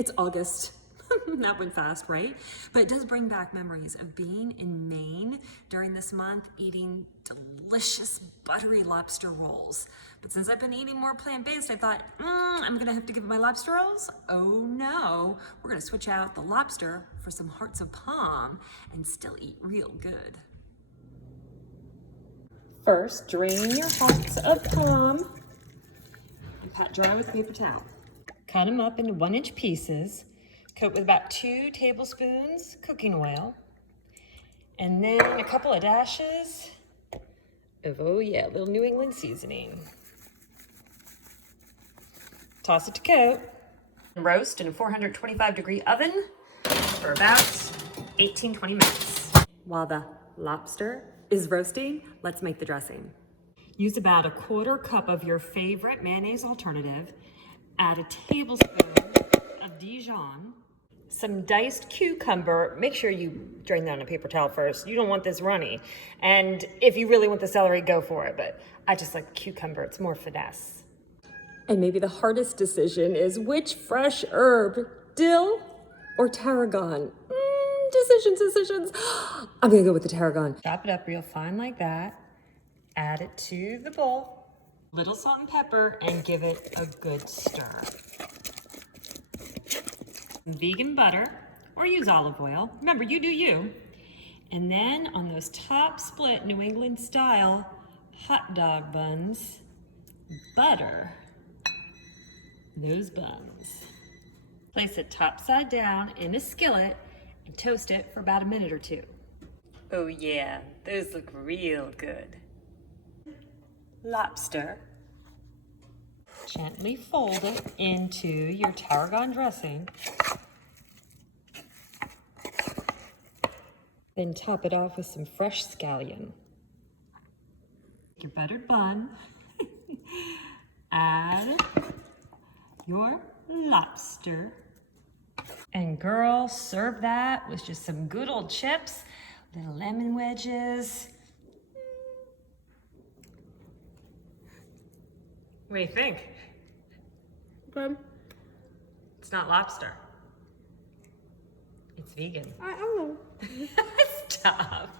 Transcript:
It's August. That went fast, right? But it does bring back memories of being in Maine during this month, eating delicious buttery lobster rolls. But since I've been eating more plant-based, I thought, I'm gonna have to give it my lobster rolls. Oh no, we're gonna switch out the lobster for some hearts of palm and still eat real good. First, drain your hearts of palm and pat dry with a paper towel. Cut them up into 1-inch pieces. Coat with about 2 tablespoons cooking oil. And then a couple of dashes of, oh yeah, a little New England seasoning. Toss it to coat. Roast in a 425-degree oven for about 18-20 minutes. While the lobster is roasting, let's make the dressing. Use about a 1/4 cup of your favorite mayonnaise alternative. Add a tablespoon of Dijon, some diced cucumber. Make sure you drain that on a paper towel first. You don't want this runny. And if you really want the celery, go for it. But I just like the cucumber. It's more finesse. And maybe the hardest decision is which fresh herb, dill or tarragon? Decisions. I'm gonna go with the tarragon. Chop it up real fine like that. Add it to the bowl. Little salt and pepper, and give it a good stir. Vegan butter, or use olive oil. Remember, you do you. And then on those top split New England style hot dog buns, butter those buns. Place it top side down in a skillet and toast it for about a minute or 2. Oh yeah, those look real good. Lobster. Gently fold it into your tarragon dressing. Then top it off with some fresh scallion. Your buttered bun. Add your lobster. And girl, serve that with just some good old chips, little lemon wedges. What do you think? Good. It's not lobster. It's vegan. I don't know. Stop.